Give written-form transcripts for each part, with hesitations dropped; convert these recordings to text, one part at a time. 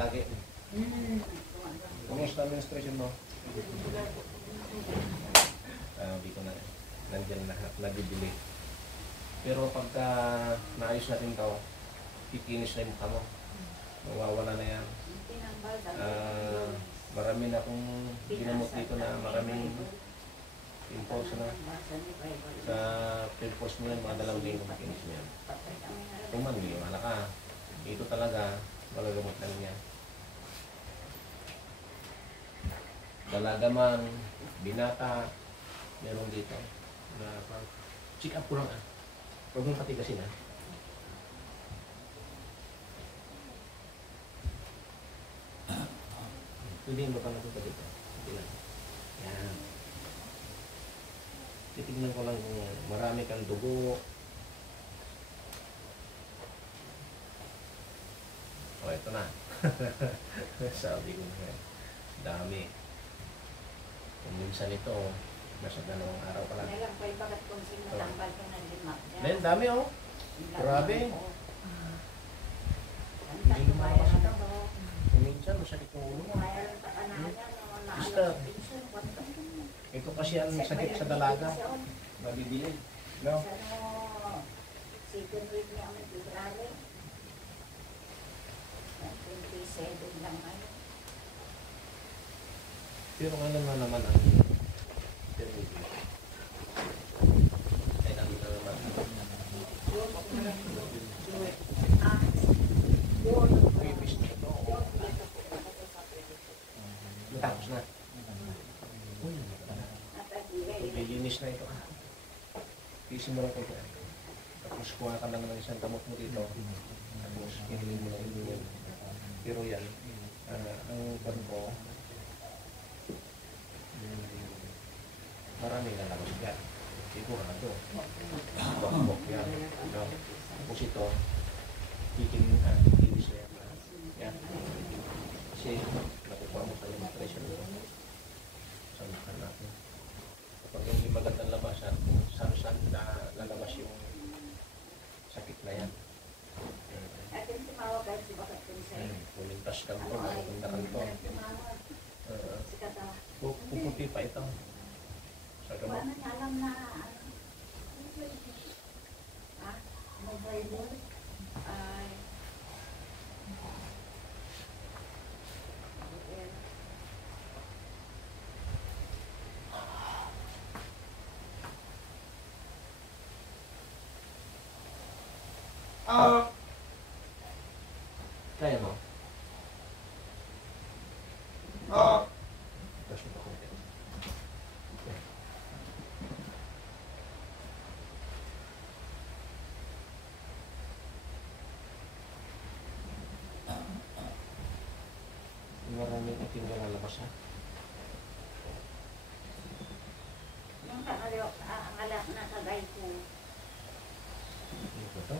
lagi. Kumusta ang menstruation mo? Hindi ko na, nandiyan lahat, nabibili. Pero pagka naayos natin ito, kikinis na yung mukha mo. Mawawala na yan. Marami na akong ginamot dito na maraming pimples na. Sa pimples mo yan, mga 2 linggo makinis mo yan. Kung wala ka, dito talaga, magagamot lang yan. Dalaga man, binata, meron dito. Check up ko lang ah. Huwag mong patigasin ah. Tulihin mo ka na ito dito. Yan. Titignan ko lang kung marami kang dugo. O, ito na. Sabi ko na. Dami. Kung minsan ito, nasa 2 araw pa lang. Then, dami oh. Grabe. Hindi ko makapasok. Kung minsan, masakit yung ulo. Basta, ito kasi ang sakit sa dalaga. Mabibili. No? Pero ngayon na naman ang ay namin na naman. Pipis na ito. Matapos na. Linis na ito. Pisin mo lang ito. Tapos kuha ka lang ng isang gamot mo dito. Tapos kinilin mo lang ito. Pero yan, ang banko, marami na labas yan. Sigurado. Bok yan. No? Tapos ito, kikinis na yan. Yan. Kasi nakukuha mo sa limitation mo. Sa makan natin. Kapag hindi magandang labasan, kung saan na lalabas yung sakit na yan. Pulintas ka mo, maganda ka ito. Puputi pa ito. Sa gamot. Kaya mo? Tapos ito konti. Maraming ating lalabas ha? Yung ang alak na kagay ko. Ano ba ito?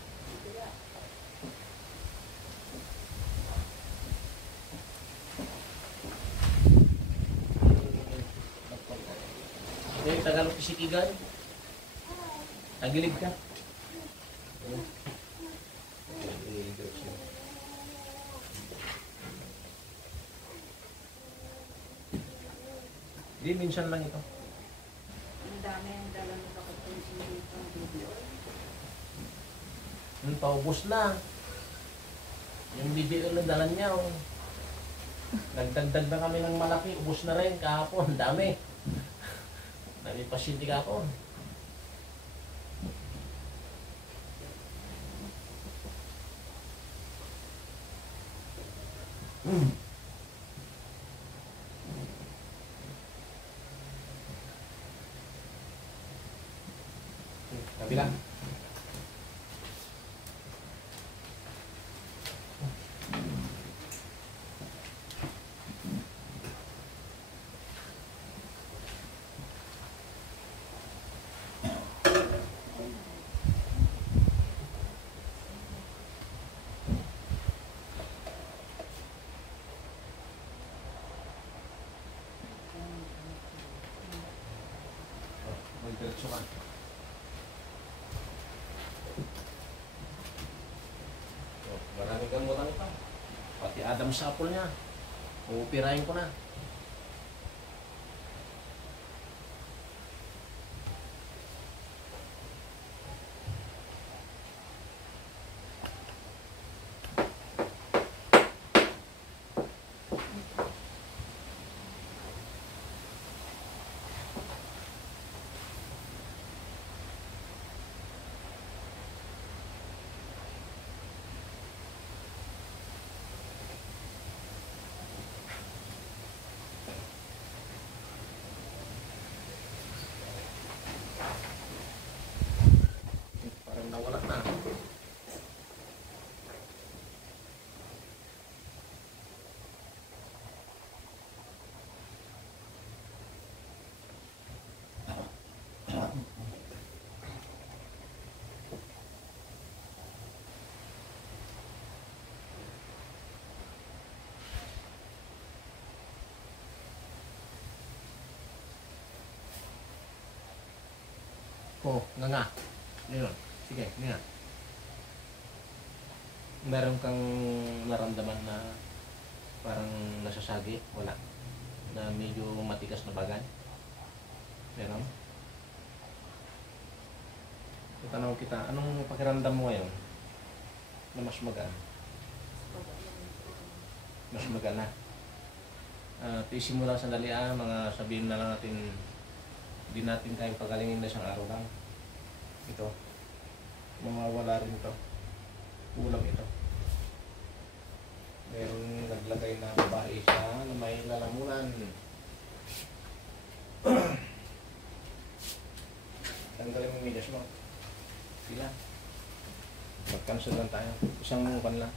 Ito yung Tagalog Pisikigan. Tagilid ka. Hindi, minsan lang ito. Ang dami ang dala mo sa kutunsin dito ng video. Paubos na. Yung BBL na dala niya, oh. Nagdagdag na kami ng malaki, ubos na rin kahapon, dami. Dami pasyente kahapon. Kabila. Adam's apple niya. Uupirahin ko na. Parang nawala na. Oh, nga. Yun. Sige, nga. Meron kang naramdaman na parang nasasagi? Wala. Na medyo matigas na bagay? Meron? Itanong kita, anong pakiramdam mo ngayon? Na mas magaan? Mas magaan na? Tiisin mo lang sandali mga sabihin na lang natin, hindi natin kayang pagalingin na isang araw lang. Ito. Mawawala rin ito. Ulam ito. Meron naglagay na babae siya na may lalamunan. Tanggalin mo yung midas mo. Sila. Mag-cancel lang tayo. Isang pan lang.